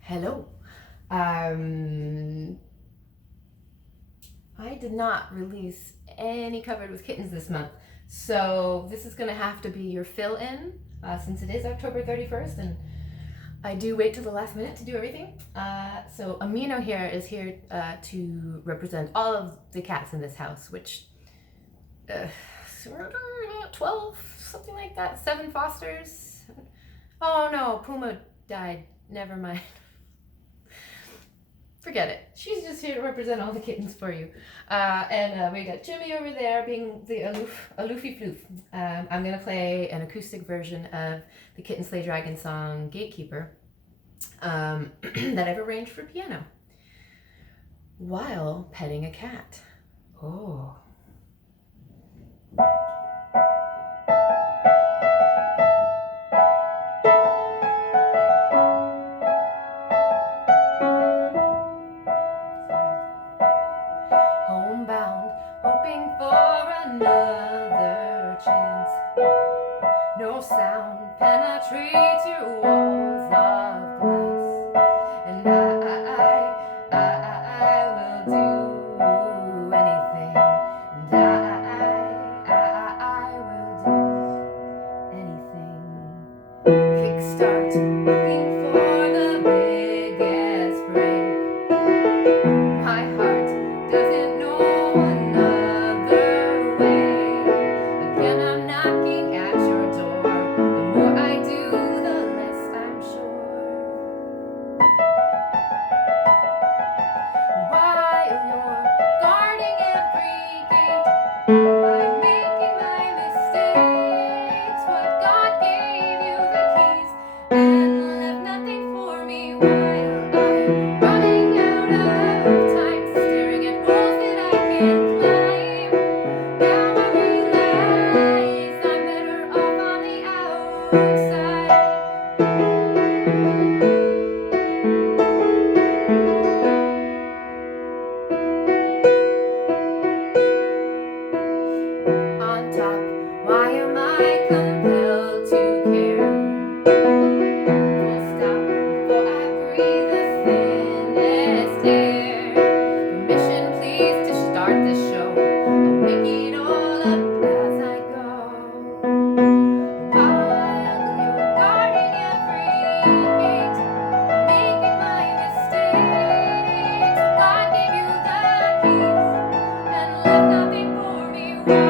Hello. I did not release any Covered with Kittens this month, so this is going to have to be your fill-in since it is October 31st, and I do wait till the last minute to do everything. So Amino here is here to represent all of the cats in this house, which 12, something like that, 7 fosters. Oh no, Puma died. Never mind. Forget it. She's just here to represent all the kittens for you. And we got Jimmy over there being the aloofy floof. I'm going to play an acoustic version of the Kitten Slay Dragon song Gatekeeper that I've arranged for piano while petting a cat. Oh. Homebound, hoping for another chance. No sound penetrates your walls of glass, and I will do anything, and I will do anything. Kickstart, looking for the biggest break. My heart doesn't know another way. Again, I'm knocking at your door. The more I do, the less I'm sure. While you're guarding every gate, I'm making my mistakes. What God gave you the keys and left nothing for me while I'm running out of time, staring at walls that I can't climb. Now I realize I'm better off on the outside. On top, why am I compelled to care? Full stop before I breathe the thinnest air. Permission, please, to start this show. I'll make it all up as I go. While you're guarding every gate, making my mistakes. God gave you the keys and left nothing for me while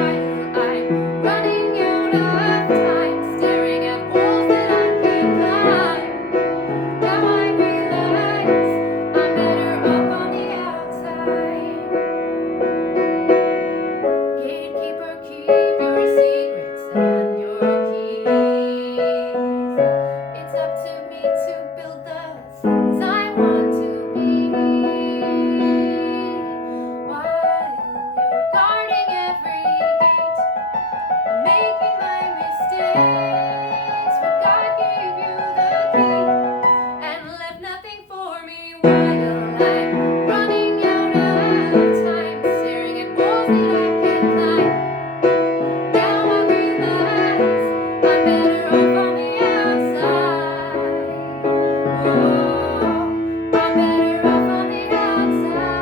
I'm running out of time, staring at walls that I can't climb. Now I realize I'm better off on the outside. Gatekeeper, keep your secrets and your keys. It's up to me to build the things I want to be. While you're guarding every gate, I'm making my mistakes. But God gave you the key and left nothing for me while I'm running out of time, staring at walls that I can't climb. Now I realize I'm better off on the outside. Oh, I'm better off on the outside.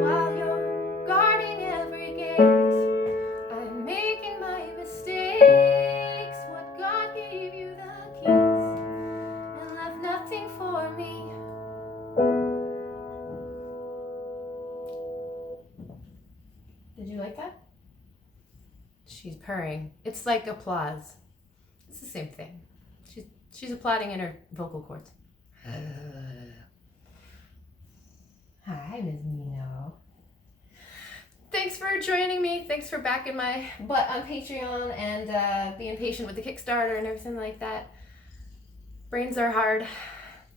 While you're guarding every gate, I'm making my mistakes. What God gave you the keys and left nothing for me. Did you like that? She's purring. It's like applause. It's the same thing. She's applauding in her vocal cords. Hi, Ms. Mino. Thanks for joining me. Thanks for backing my butt on Patreon and being patient with the Kickstarter and everything like that. Brains are hard.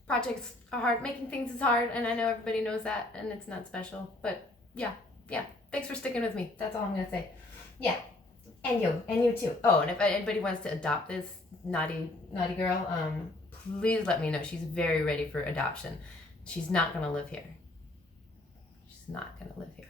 Projects are hard. Making things is hard, and I know everybody knows that, and it's not special. But yeah. Thanks for sticking with me. That's all I'm gonna say. Yeah. And you too. Oh, and if anybody wants to adopt this naughty girl, please let me know. She's very ready for adoption. She's not going to live here. She's not going to live here.